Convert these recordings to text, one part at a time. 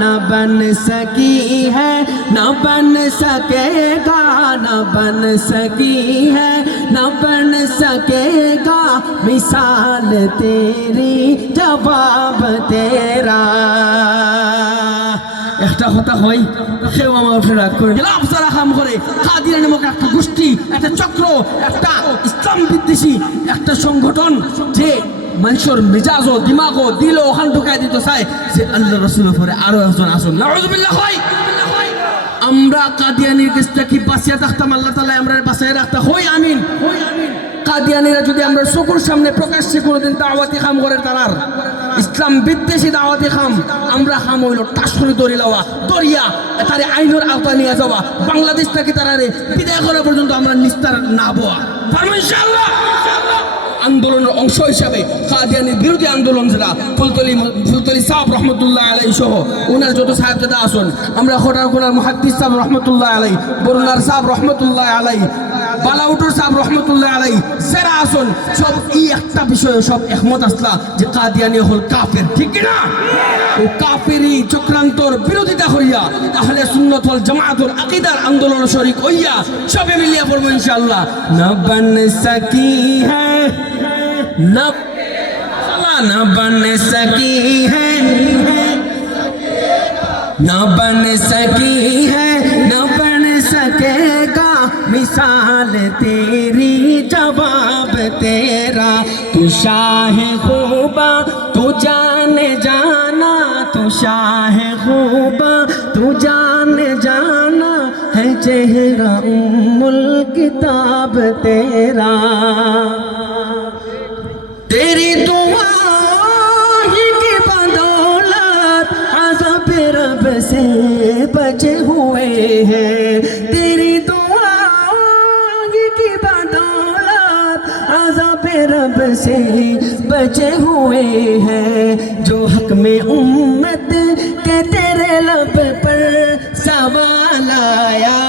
न बन सकी है, न बन सकेगा, न बन सकी है, न बन सकेगा मिसाल तेरी जवाब तेरा। একটা কথা হয় সেও আমার উপরে রাগ করে গেলাম সারা কাম করে কাদিয়ানি নামক একটা গোষ্ঠী, একটা চক্র, একটা ইসলাম বিদ্বেষী একটা সংগঠন যে মানুষের মেজাজ ও দিমাগ ও দিল ওখান ঢুকাই দিতে চায় যে আল্লাহ রাসূলের পরে আরো একজন আসুন। নাউযুবিল্লাহ। হয় আমরা কাদিয়ানির কাছটা কি বাঁচিয়ে থাকতাম, আল্লাহ তাআলা আমরা বাঁচিয়ে রাখতা। হয় আমিন। কাদিয়ানিরা যদি আমরা চোখের সামনে প্রকাশ্যে কোনোদিন দাওয়াতি কাম করে, তারার ইসলাম বিদ্বেষী দাওয়াতি কাম আমরা কাম হইল টাসুরি দড়ি লওয়া, দরিয়া তারে আইনের আওতা নিয়ে যাওয়া, বাংলাদেশ থেকে তারারে বিদায় করা পর্যন্ত আমরা নিস্তার না হওয়া পারবো ইনশাআল্লাহ। আন্দোলনের অংশ হিসাবে কাদিয়ানির বিরোধী আন্দোলন যারা ফুলতলি সাহেব রহমতুল্লাহ আলাইহি সহ ওনার যত সাহেবজাদা আসুন, আমরা খোটারখোলার মুহাদ্দিস সাহেব রহমতুল্লাহ আলাইহি, বরুণার সাহেব রহমতুল্লাহ আলাইহি, বালাউটুর সাহেব রহমতুল্লাহ আলাইহি যারা আসুন, সব এই একটা বিষয়ে সব একমত আসলা যে কাদিয়ানি হল কাফের, ঠিক না? ও কাফেরি চক্রান্তর বিরোধিতা করিয়া আহলে সুন্নাত ওয়াল জামাআতুল আকীদার আন্দোলন শরীক হইয়া সবে মিলিয়া পড়ব ইনশাআল্লাহ। না বন সকি হ্যাঁ न बन सकी है, न बन सकी है, न बन सकेगा मिसाल तेरी जवाब तेरा। तू शाह खूबा तू जाने जाना, तू शाह खूबा तू जाने जाना है चेहरा उम्मुल किताब तेरा। तेरी दुआ की बदौलत अज़ब रब से बचे हुए हैं, तेरी दुआ की बदौलत अज़ब रब से बचे हुए हैं। जो हक में उम्मत के तेरे लब पर सवाल आया,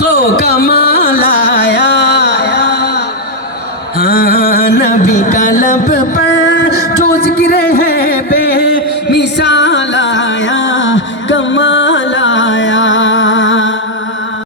को कमाल आया, नबी का लब पर जो जिक्र है बे